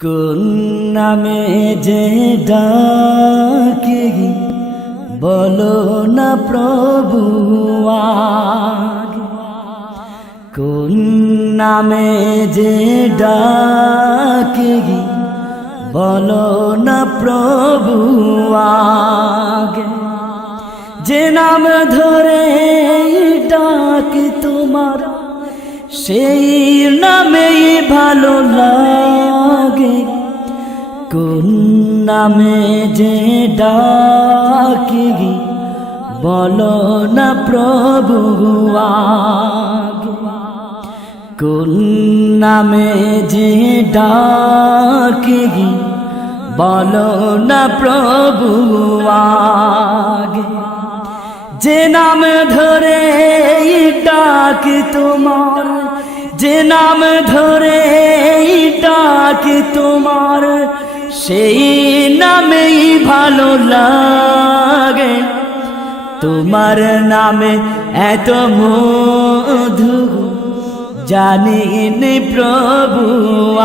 কোন নামে যে ডাকি বলো না প্রভু আগে। কোন নামে যে ডাকি বলো না প্রভু আগে। যে নাম ধরে ডাকি তোমার সেই নামেই ভালো লাগে। কোন নামে যে ডাকি বলো না প্রভু আগে। কোন নামে যে ডাকি বলো না প্রভু আগে। যে নাম ধরে ডাকি তোমার, যে নাম ধরে ডাকি তোমার সেই নামেই ভালো লাগে। তোমার নামে এত মধু জানিনি প্রভু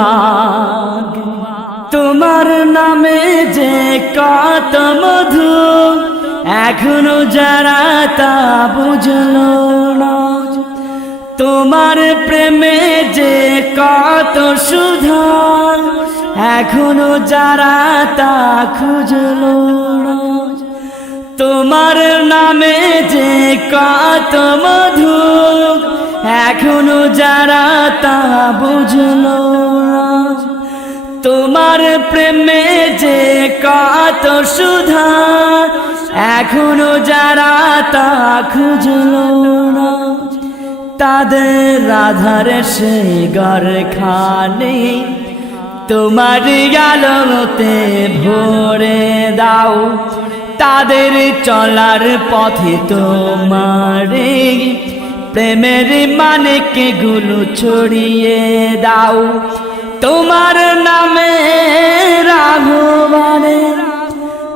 আগে। তোমার নামে যে কত মধু এখনো যারা তা বুঝলো না। তোমার প্রেমে যে কত সুধা এখনো যারা তা খুঁজলো না। তোমার নামে যে কত মধু এখনো যারা তা বুঝলো না। তোমার প্রেমে যে কত সুধা এখনো যারা তা খুঁজলো না। তাদের আধারে সে ঘরখানে তোমার আলোতে ভরে দাও। তাদের চলার পথে তোমার প্রেমের মানিকে গুলো ছড়িয়ে দাও। তোমার নামে রাঘবানে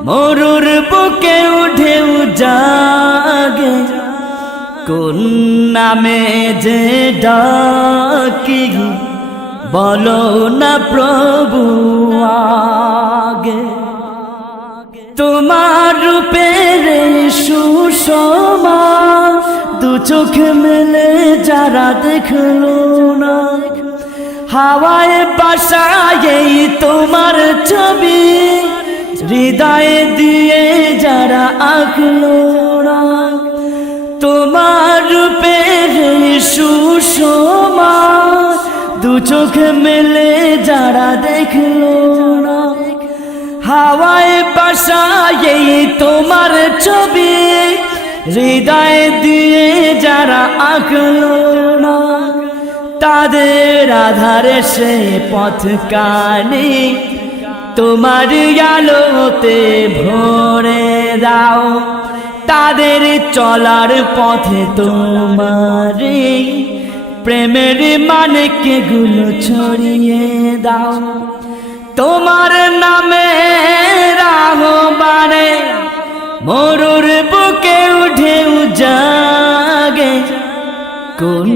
মরুর বুকে উঠে জাগে। কোন নামে যে ডাকি বলো না প্রভু আগে। তোমার রূপের সুষমা দু চোখ মেলে যারা দেখলো না। হাওয়ায় বাসায় তোমার ছবি হৃদয়ে দিয়ে যারা আঁকলো না। তোমার রূপের সুষমা দু চোখ মেলে যারা দেখলো না। হাওয়ায় বাসায় তোমার ছবি হৃদয়ে দিয়ে যারা আঁকলো না। তাদের আধারে সে পথ কানে তোমার আলোতে ভরে দাও। তাদের চলার পথে তোমার প্রেমের মানিকে গুলো ছড়িয়ে দাও। তোমার নামে রাহবানে মরুর বুকে উঠে জাগে। কোন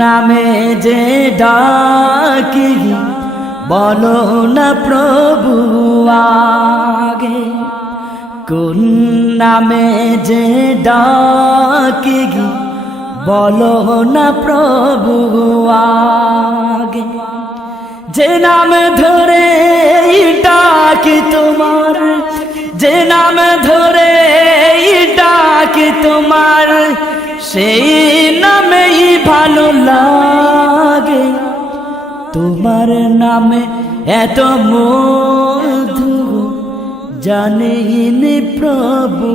নামে যে ডাকি বলো না প্রভু আগে। কোন নামে যে ডাকি বলো না প্রভু আগে। যে নাম ধরে ডাকি তোমার, যে নাম ধরে ডাকি তোমার সেই নামেই ভালো লাগে। তোমার নামে এত মধু জানিনি প্রভু।